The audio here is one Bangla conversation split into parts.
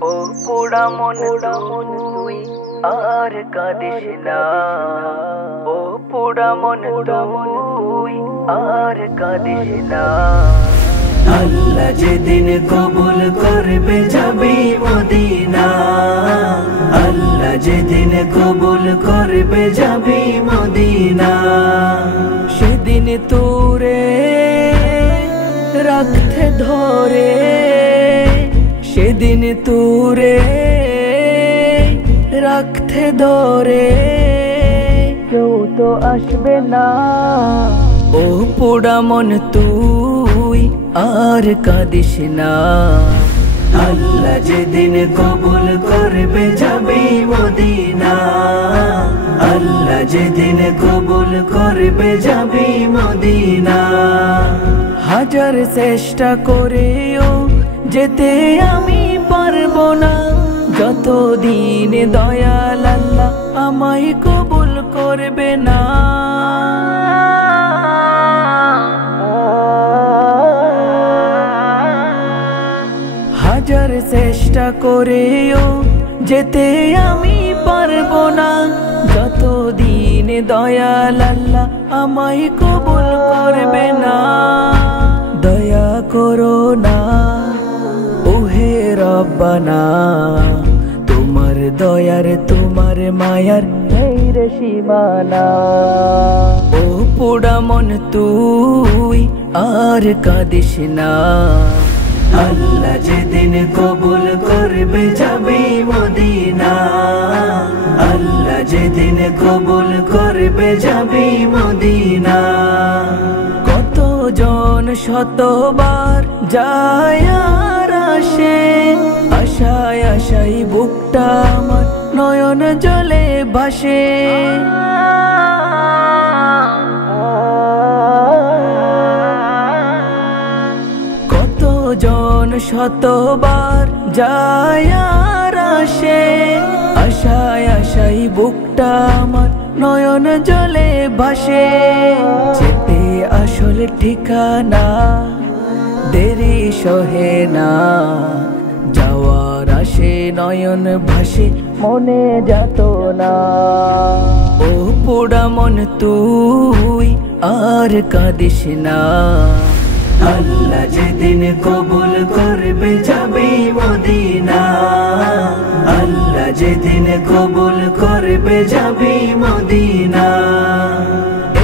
ও পোড়া মন তুই আর কাঁদিস না, ও পোড়া মন তুই আর কাঁদিস না। আল্লাহ যেদিন কবুল করবে যাবি মদিনা, আল্লাহ যেদিন কবুল করবে যাবি মদিনা। সেদিন তোরে রাখতে ধরে, সেদিন তোরে রাখতে ধরে কেউ তো আসবে না। ও পোড়া মন তুই আর কাঁদিস না, আল্লাহ যেদিন কবুল করবে যাবি মদিনা, আল্লাহ যেদিন কবুল করবে যাবি মদিনা। হাজার চেষ্টা করেও যেতে আমি পারবো না, যতদিন দয়াল আল্লাহ আমায় কবুল করবে না। হাজার চেষ্টা করেও যেতে আমি পারবো না, যতদিন দয়াল আল্লাহ আমায় কবুল করবে না। দয়া করো না ওহে রব্বানা, তোমার দয়ার তোমার মায়ার নেই রে সীমানা। ও পোড়া মন তুই আর কাঁদিস না, আল্লাহ যেদিন কবুল করবে যাবি মদিনা, আল্লাহ যেদিন কবুল করবে যাবি মদিনা। কতজন শতবার যায় আর আসে, আশায় আশায় বুকটা আমার নয়ন জলে ভাসে। কতজন শতবার যায় আর আসে, আশায় আশায় বুকটা আমার নয়ন জলে ভাসে। যেতে আসল ঠিকানা দেরি সহে না, যাওয়ার আসে নয়ন ভাসে মনে যেত না। ও পোড়া মন তুই আর কাঁদিস না, আল্লাহ যেদিন কবুল করবে যাবি মদিনা, আল্লাহ যেদিন কবুল করবে যাবি মদিনা।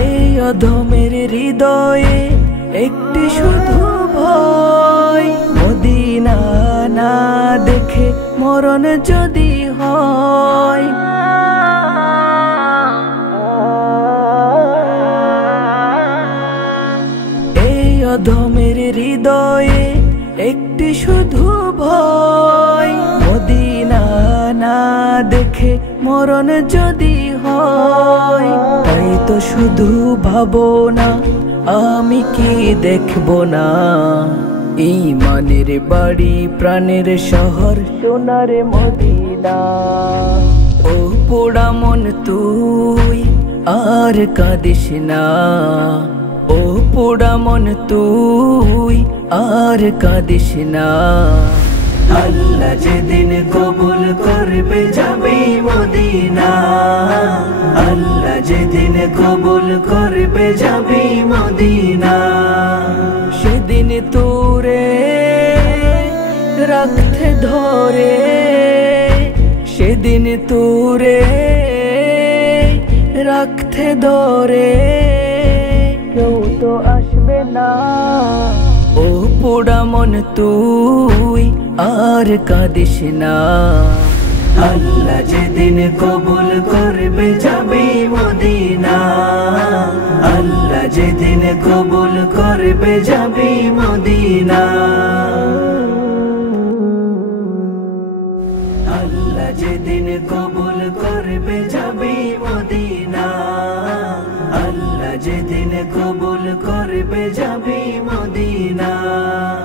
এই অধমের হৃদয়ে একটি শুধু ভয়, মদিনা না দেখে মরণ যদি হয়। এই অধমের হৃদয়ে একটি শুধু ভয়, মদিনা না দেখে মরণ যদি হয়। তাই তো শুধু ভাবো না আমি কি দেখবো না, ঈমানের বাড়ি প্রাণের শহর সোনার মদিনা। ও পোড়া মন তুই আর কাঁদিস না, ও পোড়া মন তুই আর কাঁদিস না। আল্লাহ যেদিন কবুল করবে যাবি মদিনা, আল্লাহ যেদিন কবুল করবে যাবি মদিনা। সেদিন তোরে রাখতে ধরে, সেদিন তোরে রাখতে ধরে কেউ তো আসবে না। ও পোড়া মন তুই আর কাঁদিস না, আল্লাহ যেদিন কবুল করবে যাবি মদিনা, আল্লাহ যেদিন কবুল করবে যাবি মদিনা। আল্লাহ যেদিন কবুল করবে যাবি মদিনা, আল্লাহ যেদিন কবুল করবে যাবি মদিনা।